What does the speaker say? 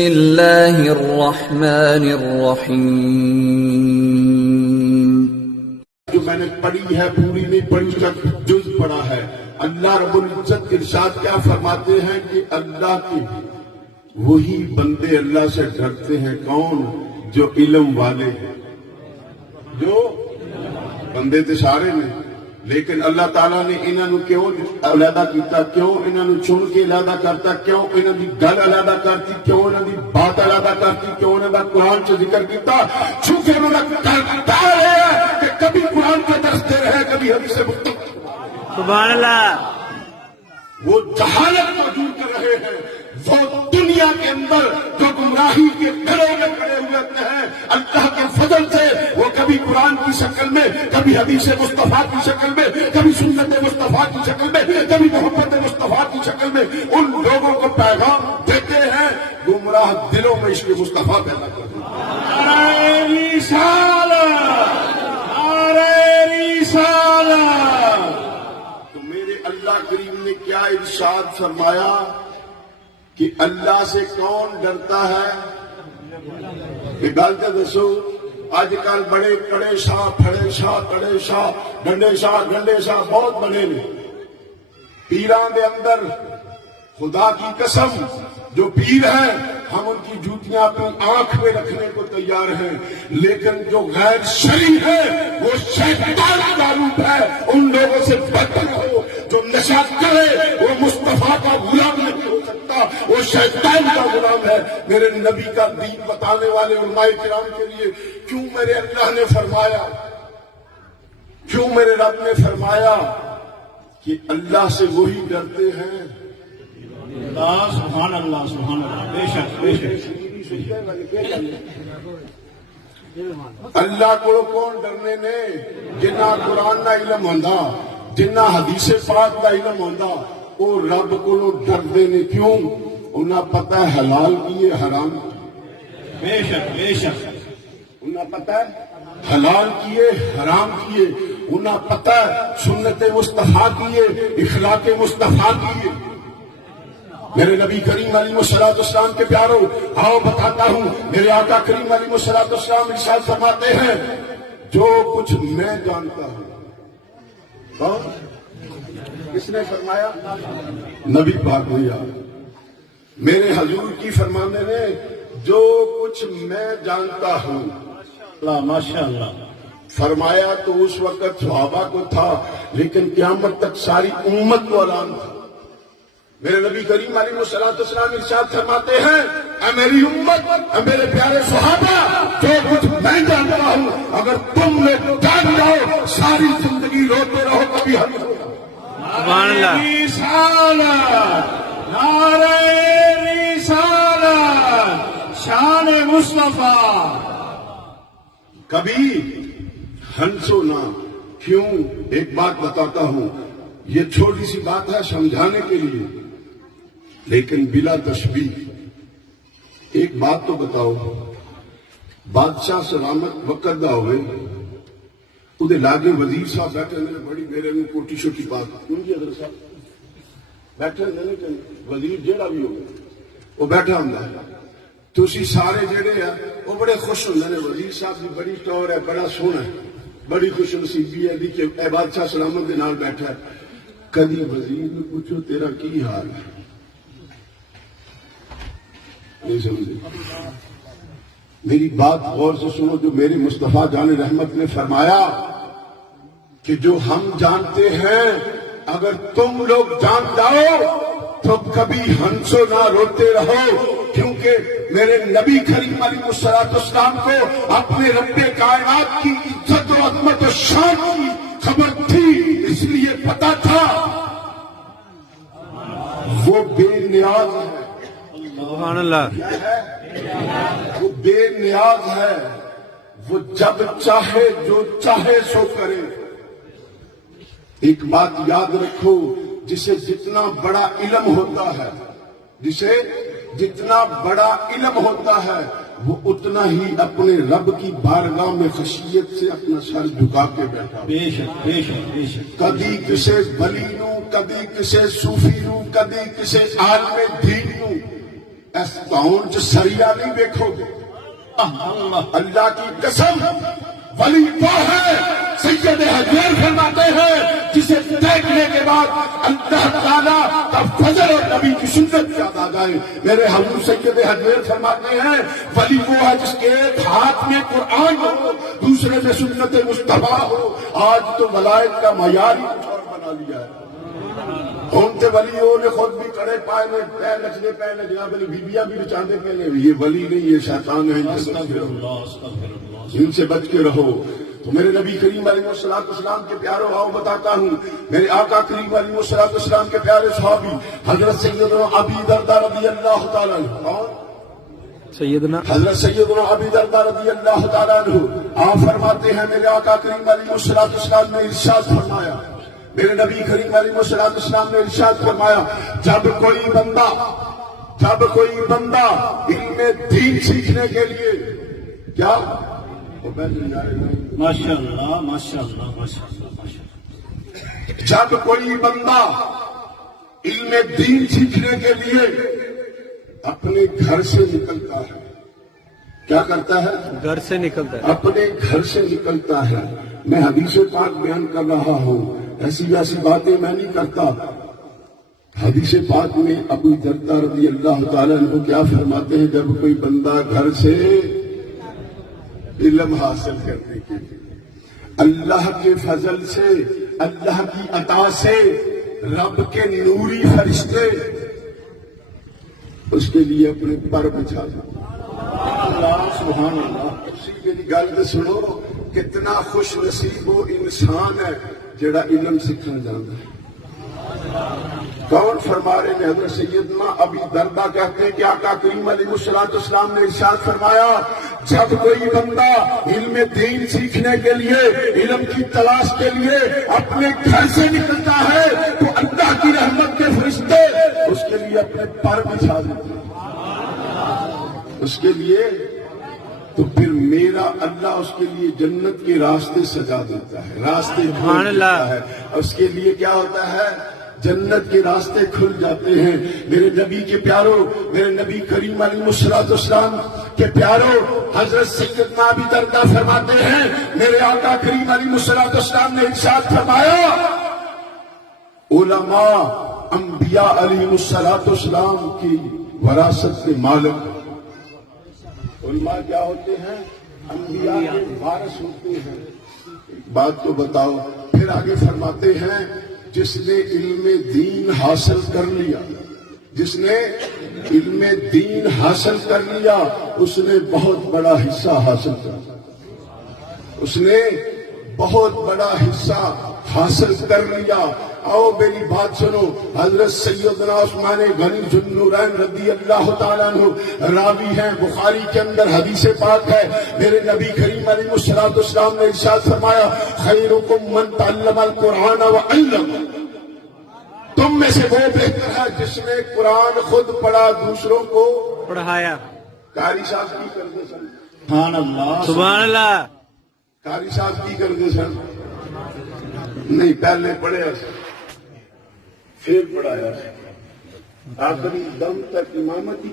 بسم اللہ الرحمن الرحیم. جو میں نے پڑھی ہے پوری نہیں پڑھی، اس کا جز پڑھا ہے. اللہ رب العزت ارشاد کیا فرماتے ہیں کہ اللہ کے وہی بندے اللہ سے ڈرتے ہیں. کون؟ جو علم والے ہیں. جو بندے تو سارے نے، لیکن اللہ تعالیٰ نے انہوں کیوں علیحدہ کیتا، کیوں انہوں چن کے علیحدہ کرتا، کیوں انہوں کی گل علیحدہ کرتی، کیوں انہوں کی بات علیحدہ کرتی، کیوں انہوں کا قرآن سے ذکر کیتا؟ چونکہ انہوں نے کرتا ہے کہ کبھی قرآن کا درس دے رہے، کبھی حدیث مصطفیٰ. سبحان اللہ. وہ جہالت کو دور کر رہے ہیں. وہ دنیا کے اندر جو گمراہی کے گڑے میں کھڑے ہوئے ہیں، اللہ کے فضل سے وہ کبھی قرآن کی شکل میں، کبھی حدیث مصطفیٰ کی شکل میں، کبھی سنت مصطفیٰ کی شکل میں، کبھی محبت مصطفیٰ کی شکل میں ان لوگوں کو پیغام دیتے ہیں. گمراہ دلوں میں عشق مصطفیٰ پیدا کرتے ہیں. تو میرے اللہ کریم نے کیا ارشاد فرمایا کہ اللہ سے کون ڈرتا ہے؟ یہ گل تو دسو. اج کل بڑے کڑے شاہ، پھڑے شاہ، کڑے شاہ، ڈنڈے شاہ، گنڈے شاہ بہت بڑے نے. پیران دے اندر خدا کی قسم جو پیر ہیں ہم ان کی جوتیاں اپنی آنکھ میں رکھنے کو تیار ہیں، لیکن جو غیر شرعی ہے وہ شیطان کا روپ ہے. ان لوگوں سے بہتر ہو. جو نشہ کرے وہ مصطفیٰ کا غلام نہیں ہو سکتا، وہ شیطان کا غلام ہے. میرے نبی کا دین بتانے والے علماء کرام کے لیے کیوں میرے اللہ نے فرمایا، کیوں میرے رب نے فرمایا کہ اللہ سے وہی ڈرتے ہیں. سبحان اللہ، سبحان اللہ. بے شک بے شک. اللہ کو کون ڈرنے نے؟ جنہ قرآن کا علم ہوندا، جنہ حدیث پاک کا علم ہوندا، وہ رب کو ڈردے نے. کیوں؟ انہیں پتہ ہے حلال کیے حرام کیے. بے شک بے شک. انہیں پتہ ہے حلال کیے حرام کیے. انہیں پتہ ہے سنت مصطفیٰ کیے اخلاق مصطفیٰ کیے. میرے نبی کریم علیہ الصلوۃ والسلام کے پیارو، آؤ بتاتا ہوں. میرے آقا کریم علیہ الصلوۃ والسلام ارشاد فرماتے ہیں جو کچھ میں جانتا ہوں. کس نے فرمایا؟ نبی پاک نے. میرے حضور کی فرمانے نے جو کچھ میں جانتا ہوں. ماشاء اللہ. فرمایا تو اس وقت صحابہ کو تھا، لیکن قیامت تک ساری امت کو اعلان تھا. میرے نبی کریم علیہ الصلوۃ والسلام ارشاد فرماتے ہیں اے میری امت، اے میرے پیارے صحابہ، جو کچھ میں جانتا ہوں اگر تم نے جان جاؤ ساری زندگی روتے رہو کبھی حل ہو. سبحان اللہ. نعرہ رسالت، شان مصطفیٰ. کبھی ہنسو نہ. کیوں؟ ایک بات بتاتا ہوں، یہ چھوٹی سی بات ہے سمجھانے کے لیے، لیکن بلا تشبیہ. ایک بات تو بتاؤ، بادشاہ سلامت وقت دا ہوئے وہ لاگے وزیر صاحب بیٹھے ہیں، بڑی میرے میں کوٹی شوٹی بات کیوں جی حضرت صاحب بیٹھے ہیں، وزیر جیڑا بھی ہوگا وہ بیٹھا ہوں. تسی سارے جڑے ہیں وہ بڑے خوش ہوندے نے. وزیر صاحب کی بڑی ٹور ہے، بڑا سونا ہے، بڑی خوش نصیبی ہے کہ اے بادشاہ سلامت کے نال بیٹھا ہے. کدی وزیر نے پوچھو تیرا کی حال ہے؟ نہیں سمجھے. میری بات غور سے سنو. جو میرے مصطفیٰ جان رحمت نے فرمایا کہ جو ہم جانتے ہیں اگر تم لوگ جان جاؤ تو کبھی ہنسو نہ روتے رہو. کیونکہ میرے نبی کریم علیہ الصلوۃ والسلام کو اپنے رب کائنات کی عزت و عظمت و شان کی خبر تھی، اس لیے پتا تھا وہ بے نیاز ہے. سبحان اللہ. وہ بے نیاز ہے. وہ جب چاہے جو چاہے سو کرے. ایک بات یاد رکھو، جسے جتنا بڑا علم ہوتا ہے، جسے جتنا بڑا علم ہوتا ہے وہ اتنا ہی اپنے رب کی بارگاہ میں خشیت سے اپنا سر جھکا کے بیٹھا. بے شک بے شک بے شک. کبھی کسے ولی نو، کبھی کسے صوفی نو، کبھی کسے عالم دین نو اس گاؤں چ سریا نہیں دیکھو گے. اللہ کی قسم ولی وہ ہے سید حجیر فرماتے ہیں جسے دیکھنے کے بعد اللہ تعالیٰ کا فضل اور نبی کی سنت یاد آ جائے. میرے حضور سید حجیر فرماتے ہیں ولی وہ ہے جس کے ایک ہاتھ میں قرآن ہو دوسرے میں سنت مصطفیٰ ہو. آج تو ولایت کا معیار ہی کچھ اور بنا لیا ہے. ہوتے ولیوں نے خود بھی کڑے پائے میں پیر نچنے پہ جناب بیبیاں بھی بچانے پہ یہ ولی نہیں یہ شیطان ہے. ان سے بچ کے رہو. تو میرے نبی کریم علیہ السلام کے پیاروں آؤ بتاتا ہوں میرے آقا کریم علیہ السلام کے پیارے صحابی حضرت سیدنا ابی درداء رضی اللہ تعالیٰ عنہ. حضرت سیدنا ابی درداء رضی اللہ تعالیٰ عنہ آپ فرماتے ہیں میرے آقا کریم علیہ السلام نے ارشاد فرمایا میرے نبی کریم علیہ السلام نے ارشاد فرمایا جب کوئی بندہ علم دین سیکھنے کے لیے کیا جب کوئی بندہ علم دین سیکھنے کے لیے اپنے گھر سے نکلتا ہے کیا کرتا ہے گھر سے نکلتا ہے اپنے گھر سے نکلتا ہے. میں حدیث پاک بیان کر رہا ہوں ایسی باتیں میں نہیں کرتا. حدیث پاک میں ابو درداء رضی اللہ تعالیٰ عنہ کیا فرماتے ہیں جب کوئی بندہ گھر سے علم حاصل کرنے کے لیے اللہ کے فضل سے اللہ کی عطا سے رب کے نوری فرشتے اس کے لیے اپنے پر بچھا دو. اللہ سبحان اللہ. اسی میری گل تو سنو کتنا خوش نصیب وہ انسان ہے جڑا علم سیکھنا جانتا ہے. کون فرما رہے ہیں حضرت سیدنا ابی درداء کہتے ہیں کہ آقا کریم علیہ السلام نے ارشاد فرمایا جب کوئی بندہ علم دین سیکھنے کے لیے علم کی تلاش کے لیے اپنے گھر سے نکلتا ہے تو اللہ کی رحمت کے فرشتے اس کے لیے اپنے پر بچھا دیتے ہیں. اس کے لیے تو پھر میرا اللہ اس کے لیے جنت کے راستے سجا دیتا ہے راستے کھول دیتا ہے. اس کے لیے کیا ہوتا ہے جنت کے راستے کھل جاتے ہیں. میرے نبی کے پیاروں میرے نبی کریم علیہ السلام کے پیاروں حضرت سیدنا ابی درداء فرماتے ہیں میرے آقا کریم علیہ السلام نے ارشاد فرمایا علماء انبیاء علیہ السلام کی وراثت کے مالک. علماء کیا ہوتے ہیں انبیاء کے وارث ہوتے ہیں. بات تو بتاؤ. پھر آگے فرماتے ہیں جس نے علم دین حاصل کر لیا جس نے علم دین حاصل کر لیا اس نے بہت بڑا حصہ حاصل کر لیا. اس نے بہت بڑا حصہ حاصل کر لیا. آؤ میری بات سنو. حضرت سیدنا عثمان غنی ذو النورین رضی اللہ تعالیٰ عنہ راوی ہیں بخاری کے اندر حدیث پاک ہے. میرے نبی کریم علیہ السلام نے ارشاد فرمایا خیرکم من تعلم القرآن وعلم. تم میں سے وہ بہتر ہے جس نے قرآن خود پڑھا دوسروں کو پڑھایا. قاری صاحب کی کرتے سن سبحان اللہ سبحان اللہ. قاری صاحب کی کرتے سن نہیں پہلے پڑھے پھر پڑھایا آخری دم تک امامتی